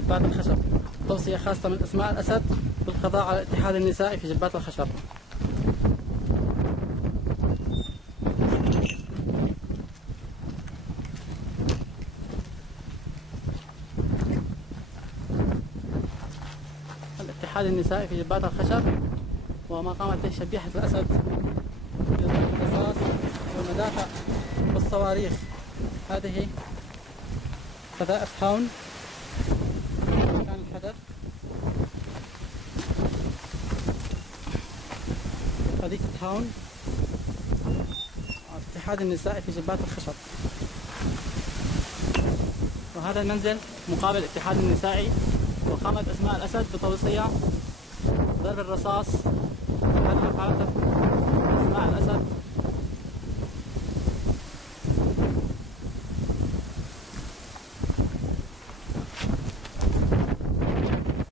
جبات الخشب. توصية خاصة من أسماء الأسد بالقضاء على الاتحاد النسائي في جبات الخشب. الاتحاد النسائي في جبات الخشب وما قامت به شبيحة الأسد بالرصاص والمدافع والصواريخ. هذه قذائف هاون مكان الحدث. حديقة هاون الاتحاد النسائي في جبات الخشب. وهذا المنزل مقابل الاتحاد النسائي، وقامت أسماء الأسد بتوصية ضرب الرصاص. هذا ما فعلته أسماء الأسد